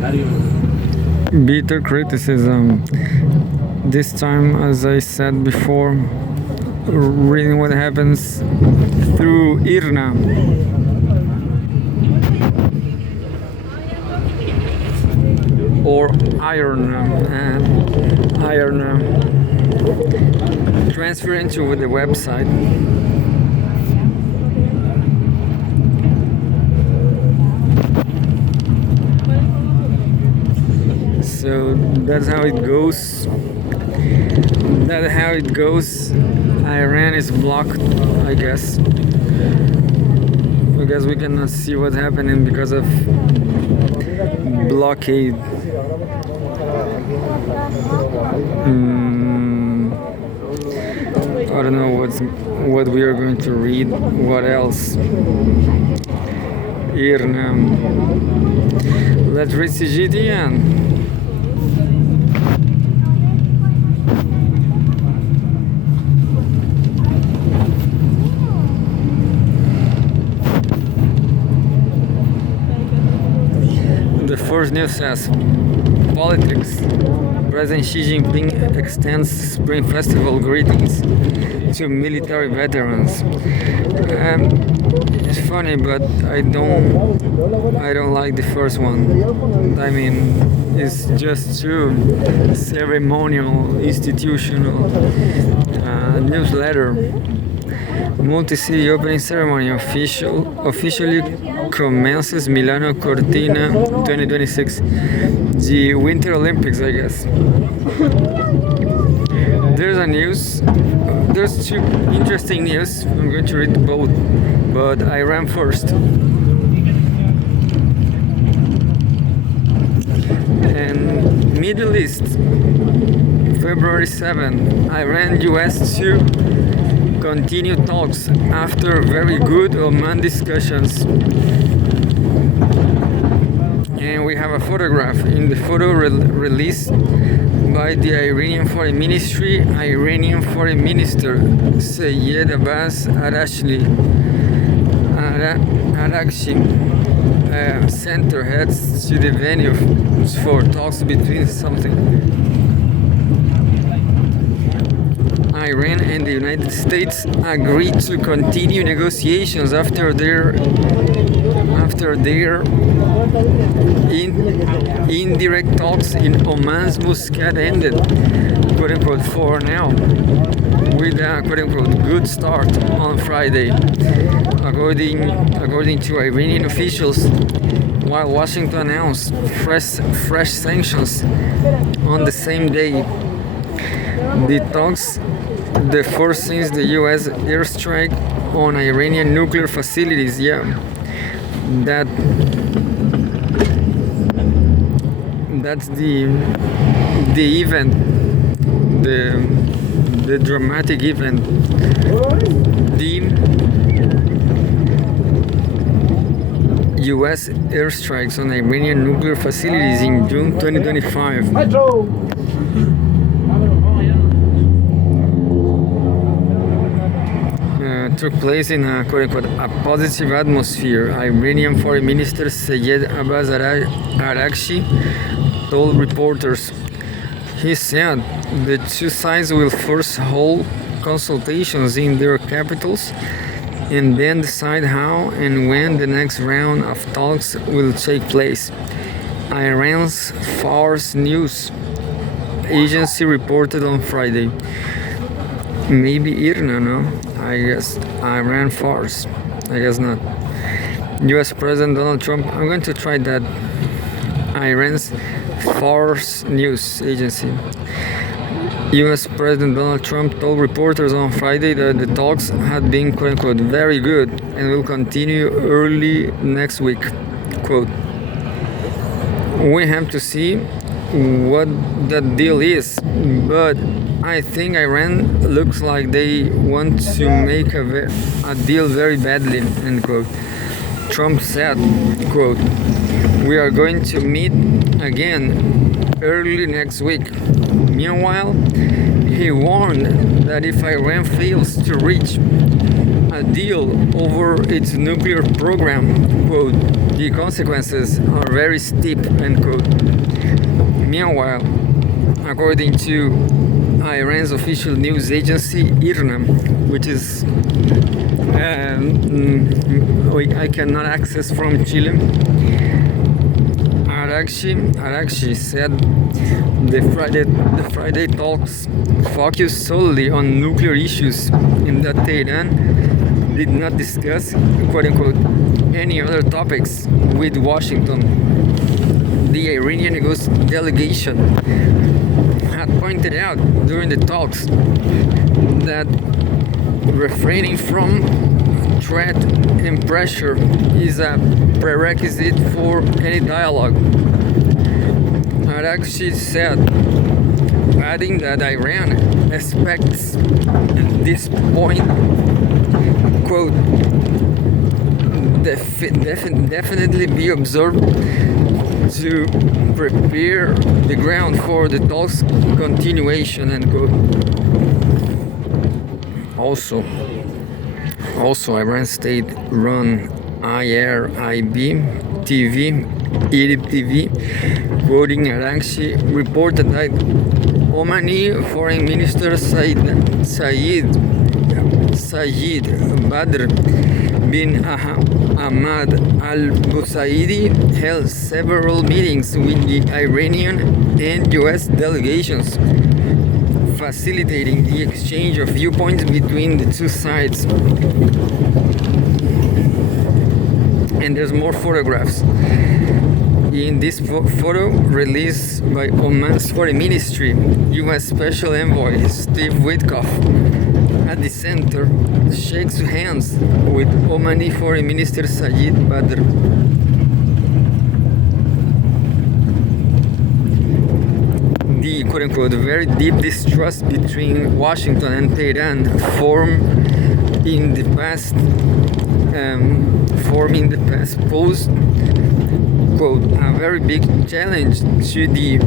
Bitter criticism. This time, as I said before, reading what happens through IRNA. Or iron, transfer into the website. So that's how it goes. Iran is blocked, I guess. Because we cannot see what's happening because of blockade. I don't know what we are going to read. What else? Irna. Let's read Cgtn. The first news says, politics. President Xi Jinping extends Spring Festival greetings to military veterans. It's funny, but I don't like the first one. I mean, it's just too ceremonial, institutional newsletter. Multi-city opening ceremony officially commences Milano Cortina 2026, the Winter Olympics, I guess. There's two interesting news. I'm going to read both, but I ran first. And Middle East, February 7, Iran, US to continue talks after very good Oman discussions. And we have a photograph. In the photo released by the Iranian Foreign Ministry, Iranian Foreign Minister Sayed Abbas Araghchi center heads to the venue for talks between something. Iran and the United States agreed to continue negotiations after their indirect talks in Oman's Muscat ended, quote unquote, for now, with a quote unquote good start on Friday, according to Iranian officials, while Washington announced fresh sanctions on the same day. The talks, the first since the U.S. airstrike on Iranian nuclear facilities. That's the event, the dramatic event. The U.S. airstrikes on Iranian nuclear facilities in June 2025. Took place in a quote-unquote a positive atmosphere. Iranian Foreign Minister Sayed Abbas Araghchi told reporters. He said the two sides will first hold consultations in their capitals and then decide how and when the next round of talks will take place. Iran's Fars News agency reported on Friday. Maybe IRNA, no? I guess Iran Fars. I guess not. U.S. President Donald Trump. I'm going to try that. Iran's Fars News agency. U.S. President Donald Trump told reporters on Friday that the talks had been, quote-unquote, very good and will continue early next week. Quote, we have to see what that deal is, but I think Iran looks like they want to make a deal very badly, end quote. Trump said, quote, we are going to meet again early next week. Meanwhile, he warned that if Iran fails to reach a deal over its nuclear program, quote, The consequences are very steep, end quote. Meanwhile, according to Iran's official news agency IRNA, which is I cannot access from Chile, Arakshi said the Friday talks focused solely on nuclear issues and that Tehran did not discuss, quote unquote, any other topics with Washington. The Iranian delegation had pointed out during the talks that refraining from threat and pressure is a prerequisite for any dialogue. Arakshi said, adding that Iran expects this point, quote, definitely be observed to prepare the ground for the talks continuation, end quote. Also, Iran state-run IRIB TV, IRIB TV, quoting Arakshi, reported that Omani Foreign Minister Saeed Badr bin Ahmad al-Busaidi held several meetings with the Iranian and US delegations, facilitating the exchange of viewpoints between the two sides. And there's more photographs. In this photo released by Oman's Foreign Ministry, US Special Envoy Steve Witkoff at the center shakes hands with Omani Foreign Minister Saeed Badr. The quote-unquote very deep distrust between Washington and Tehran formed in the past posed, quote, a very big challenge to the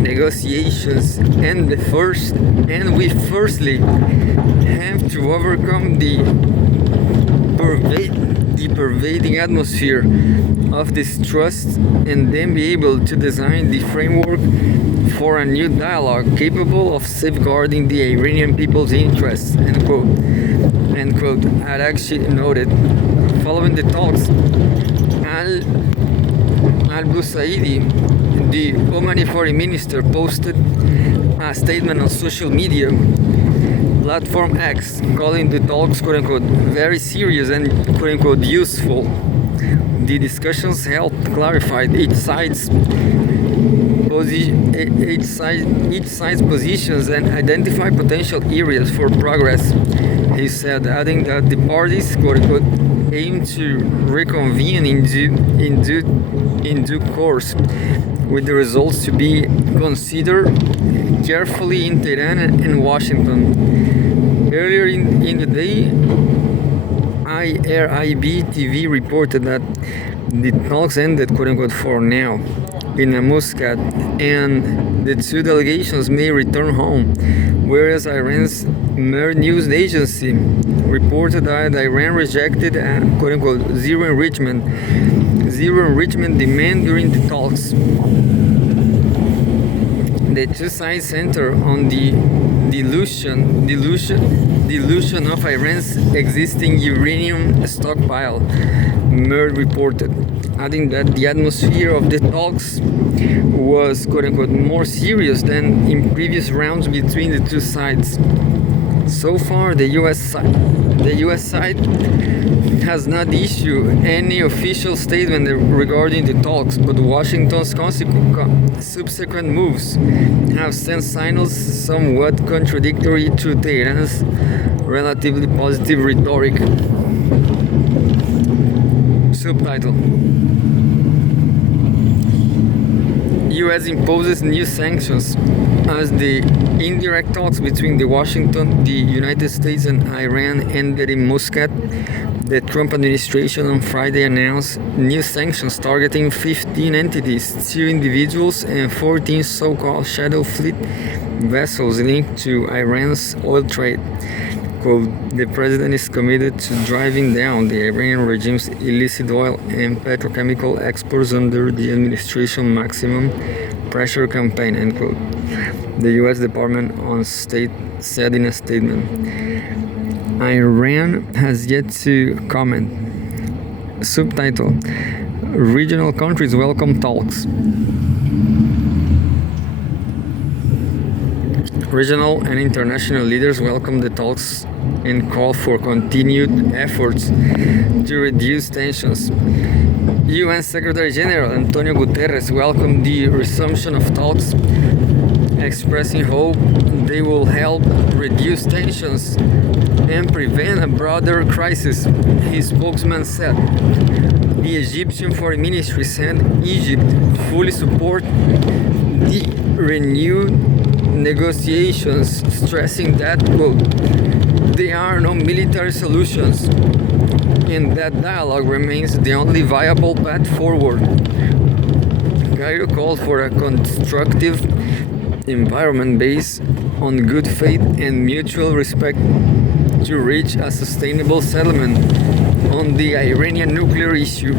negotiations, and we firstly have to overcome the pervading atmosphere of distrust and then be able to design the framework for a new dialogue capable of safeguarding the Iranian people's interests, end quote. Arakshi noted. Following the talks, Al-Busaidi, the Omani foreign minister, posted a statement on social media platform X, calling the talks, quote-unquote, very serious and, quote-unquote, useful. The discussions helped clarify each side's positions and identify potential areas for progress, he said, adding that the parties, quote-unquote, aim to reconvene in due course, with the results to be considered carefully in Tehran and Washington. Earlier in the day, IRIB TV reported that the talks ended, quote-unquote, for now in Muscat, and the two delegations may return home, whereas Iran's Mer news agency reported that Iran rejected a, quote-unquote, zero enrichment demand during the talks. The two sides center on the dilution of Iran's existing uranium stockpile, Mer reported, adding that the atmosphere of the talks was, quote-unquote, more serious than in previous rounds between the two sides. So far, the US side has not issued any official statement regarding the talks, but Washington's subsequent moves have sent signals somewhat contradictory to Tehran's relatively positive rhetoric. Subtitle: US imposes new sanctions as the indirect talks between the United States and Iran ended in Muscat. The Trump administration on Friday announced new sanctions targeting 15 entities, 2 individuals, and 14 so-called shadow fleet vessels linked to Iran's oil trade. quote, the president is committed to driving down the Iranian regime's illicit oil and petrochemical exports under the administration's maximum pressure campaign, end quote. The U.S. Department of State said in a statement. Iran has yet to comment. Subtitle: Regional countries welcome talks. Regional and international leaders welcome the talks and call for continued efforts to reduce tensions. UN Secretary General Antonio Guterres welcomed the resumption of talks, expressing hope they will help reduce tensions and prevent a broader crisis, his spokesman said. The Egyptian Foreign Ministry said Egypt fully supports the renewed negotiations, stressing that, quote, there are no military solutions and that dialogue remains the only viable path forward. Cairo called for a constructive environment based on good faith and mutual respect to reach a sustainable settlement on the Iranian nuclear issue.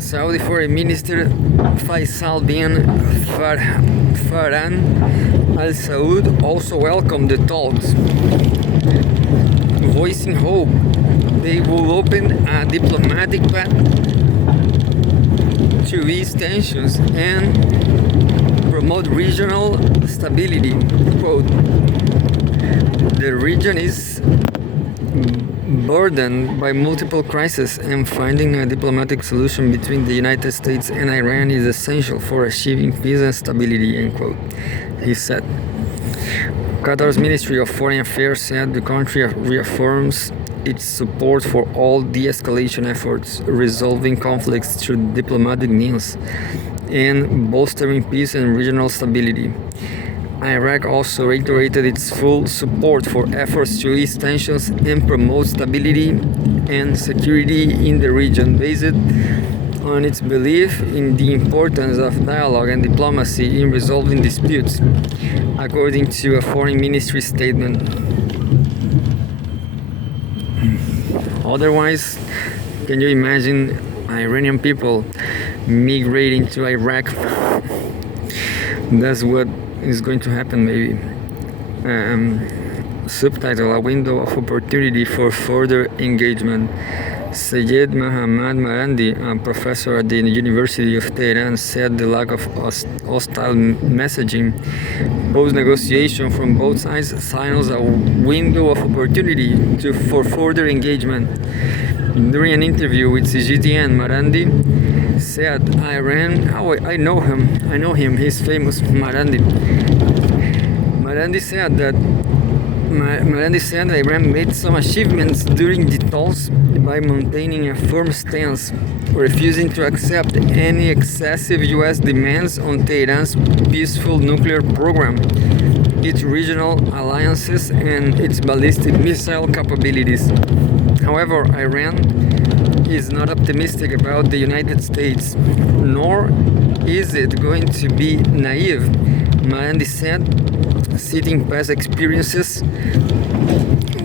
Saudi Foreign Minister Faisal bin Farhan Al Saud also welcomed the talks, voicing hope they will open a diplomatic path to ease tensions and promote regional stability. Quote, the region is burdened by multiple crises, and finding a diplomatic solution between the United States and Iran is essential for achieving peace and stability, end quote, he said. Qatar's Ministry of Foreign Affairs said the country reaffirms its support for all de-escalation efforts, resolving conflicts through diplomatic means, and bolstering peace and regional stability. Iraq also reiterated its full support for efforts to ease tensions and promote stability and security in the region, based on its belief in the importance of dialogue and diplomacy in resolving disputes, according to a foreign ministry statement. Otherwise, can you imagine Iranian people migrating to Iraq? That's what is going to happen, maybe. Subtitle: A window of opportunity for further engagement. Syed Mohammad Marandi, a professor at the University of Tehran, said the lack of hostile messaging post-negotiation from both sides signals a window of opportunity for further engagement. During an interview with Cgtn'S, Marandi said Iran, I know him, he's famous, Marandi. Marandi said Iran made some achievements during the talks by maintaining a firm stance, refusing to accept any excessive U.S. demands on Tehran's peaceful nuclear program, its regional alliances, and its ballistic missile capabilities. However, Iran is not optimistic about the United States, nor is it going to be naive, Marandi said, citing past experiences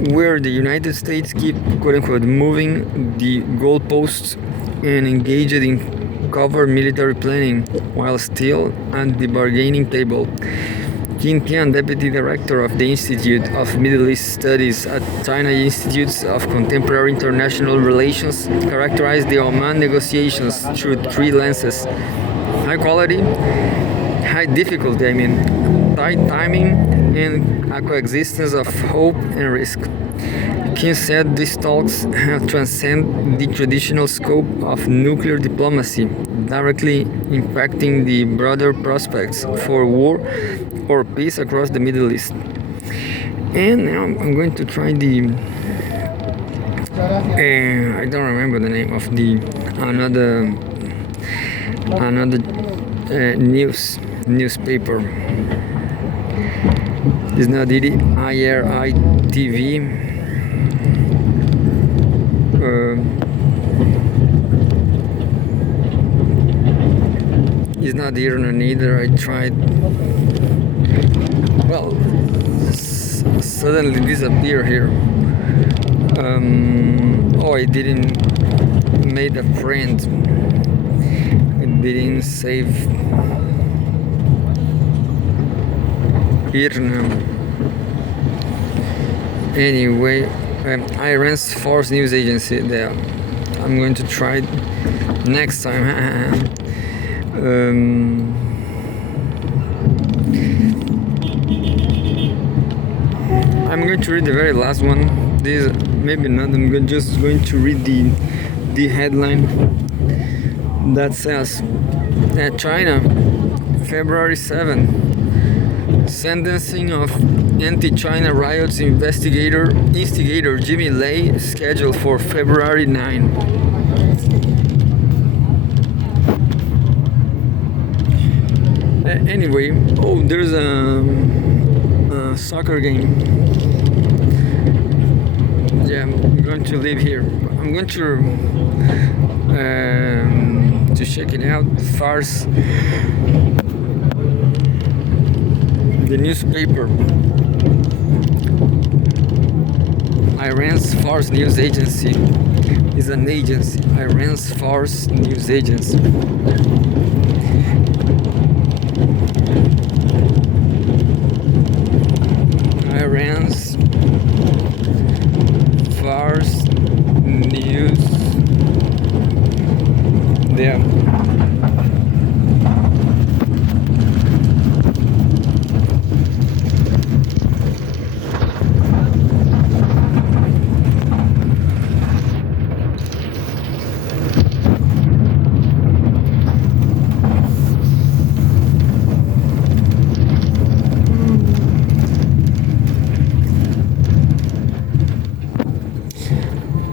where the United States keep, quote-unquote, moving the goalposts and engaged in covert military planning while still at the bargaining table. Cgtn'S, Deputy Director of the Institute of Middle East Studies at China Institute of Contemporary International Relations, characterized the Oman negotiations through three lenses: high quality, high difficulty, tight timing, and a coexistence of hope and risk. King said these talks have transcended the traditional scope of nuclear diplomacy, directly impacting the broader prospects for war or peace across the Middle East. And now I'm going to try the I don't remember the name of the another newspaper. It's not the IRI TV. It's not here neither. I tried well, suddenly disappear here. Oh, I didn't made a friend. I didn't save here now. Anyway, Iran's Force News Agency there. I'm going to try it next time. I'm going to read the very last one. This maybe not. Just going to read the headline that says China, February 7, sentencing of anti-China riots instigator Jimmy Lai scheduled for February 9. Anyway, oh, there's a soccer game. Yeah, I'm going to leave here. I'm going to check it out. Fars, the newspaper, Iran's Fars News Agency is an agency. Iran's Fars News Agency. Iran's Fars News. There.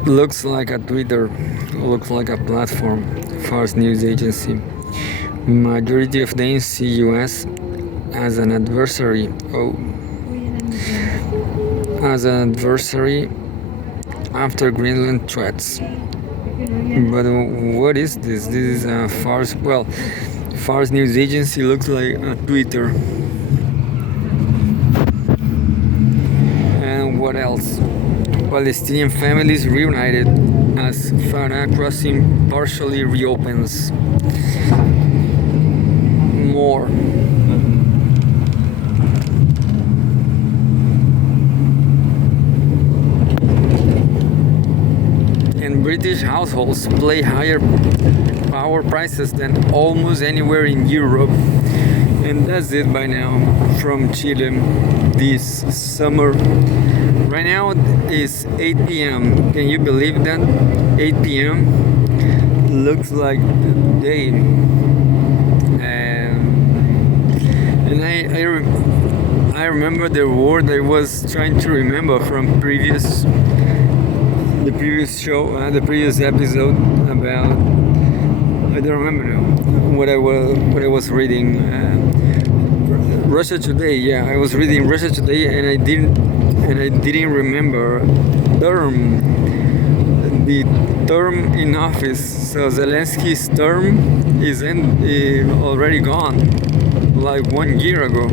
Looks like a Twitter, looks like a platform. Fars News Agency. Majority of them see US as an adversary. As an adversary after Greenland threats. But what is this? This is a Fars. Well, Fars News Agency looks like a Twitter. And what else? Palestinian families reunited as Farah crossing partially reopens. More. And British households pay higher power prices than almost anywhere in Europe. And that's it by now from Chile this summer. Right now it's 8 p.m. Can you believe that? 8 p.m. Looks like the day. And I remember the word I was trying to remember from the previous show, the previous episode about. I don't remember now what I was reading. Russia Today. Yeah, I was reading Russia Today, and I didn't remember the term in office. So Zelensky's term is already gone, like 1 year ago.